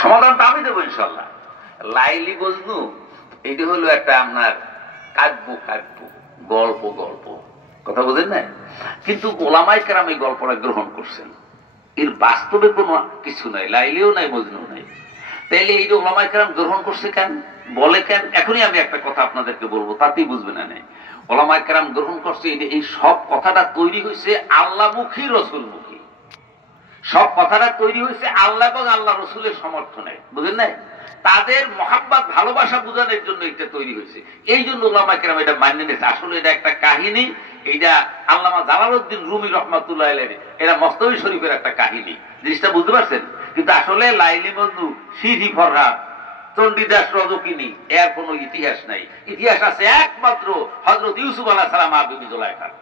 সমাধানটা আমি দেবো ইনশাল্লাহ। লাইলি মজনু এটি হলো একটা আপনার কাব্য কাব্য গল্প গল্প, কথা বোঝেন না? কিন্তু ওলামায়ে কেরাম এই গল্পটা গ্রহণ করছেন, এর বাস্তবে কোনো কিছু নাই, লাইলিও নাই মজনু নাই। তাইলে এই যে ওলামায়ে কেরাম গ্রহণ করছে কেন, বলে কেন? এখনই আমি একটা কথা আপনাদেরকে বলবো, তাতেই বুঝবেন না। নেই ওলামায়ে কেরাম গ্রহণ করছে, এই সব কথাটা তৈরি হয়েছে আল্লাহমুখী রসুলমুখী, সব কথাটা তৈরি হয়েছে আল্লাহ এবং আল্লাহ রসুলের সমর্থনে, বুঝেন নাই? তাদের মহাব্বত ভালোবাসা বোঝানোর জন্য এটা তৈরি হয়েছে। এই জন্য ওলামায়ে কেরাম এটা মান্য নিয়েছে। আসলে এটা একটা কাহিনী, এইটা আল্লামা জালালউদ্দিন রুমি রহমাতুল্লাহ আলাইহি এটা মস্তবী শরীফের একটা কাহিনী, জিনিসটা বুঝতে পারছেন? কিন্তু আসলে লাইলি মজনু, সিরি ফরহাদ, চণ্ডীদাস রজকিনী এর কোনো ইতিহাস নাই। ইতিহাস আছে একমাত্র হযরত ইউসুফ আলাইহিস সালাম আর বিবি জুলাইখার।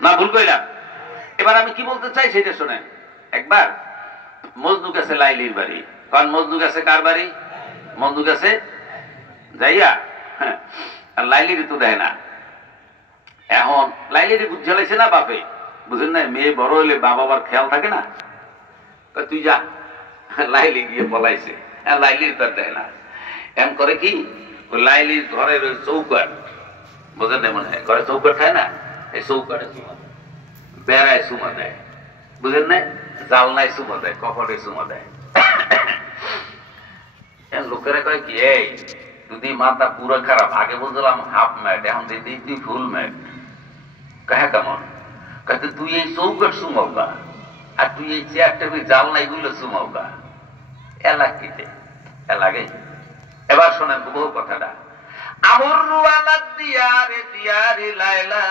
না ভুল কইলাম? এবার আমি কি বলতে চাই সেটা শোনেন। একবার মজনু গেছে লাইলির বাড়ি, কারণ মজনু গেছে কার বাড়ি? মজনু গেছে যাইয়া, আর লাইলির তো দেয় না। এখন লাইলির বুঝে লাইছে না বাপে, বুঝেন না? মেয়ে বড় হইলে মা বাবার খেয়াল থাকে না, তুই যা। লাইলি গিয়ে বলাইছে, লাইলির তার দেয় না। এম করে কি, ওই লাইলির ঘরের ওই চৌকাট, বোঝেন না? মনে হয় ঘরে চৌকাট খায় না, এই চৌকাটে চুমা দেয়, বেড়ায় চুমা দেয়, বুঝেন না? জালনায় চুমা দেয়, কপাটে চুমা দেয়। লোকেরা কয় কি, এই যদি মাথা পুরো খারাপ, আগে বলছিলাম হাফ ম্যাট, এখন দিদি তুই ফুল ম্যাট। কাহা কেমন? কাছে তুই এই চৌকাট চুমাওগা, আর তুই এই চেয়ার টেবিল জালনা এগুলো চুমাওগা, এলাকিতে এলাকে। এবার শোনেন বহু কথাটা। আমরু আলা দিয়ারে দিয়ারে লাইলা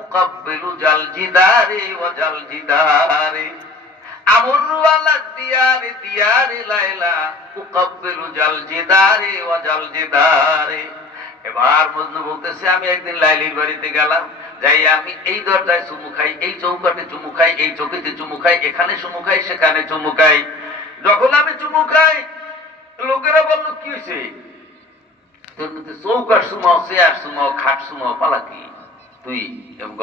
উকাব্বিলু জাল জিদারে ওয়া জাল জিদারে। আমরু আলা দিয়ারে দিয়ারে লাইলা উকাব্বিলু জাল জিদারে ওয়া জাল জিদারে। এবার মজনু বলতেছে, আমি একদিন লাইলির বাড়িতে গেলাম, যাই আমি এই দরজায় চুমু খাই, এই চৌকাটে চুমু খাই, এই চৌকিতে চুমু খাই, এখানে চুমু খাই, সেখানে চুমু খাই। যখন আমি চুমু খাই, লোকেরা বলল কি হয়েছে? তোর মধ্যে চৌকাট চুমাও, চেয়ার চুমাও, খাট চুমাও, পালা কি তুই?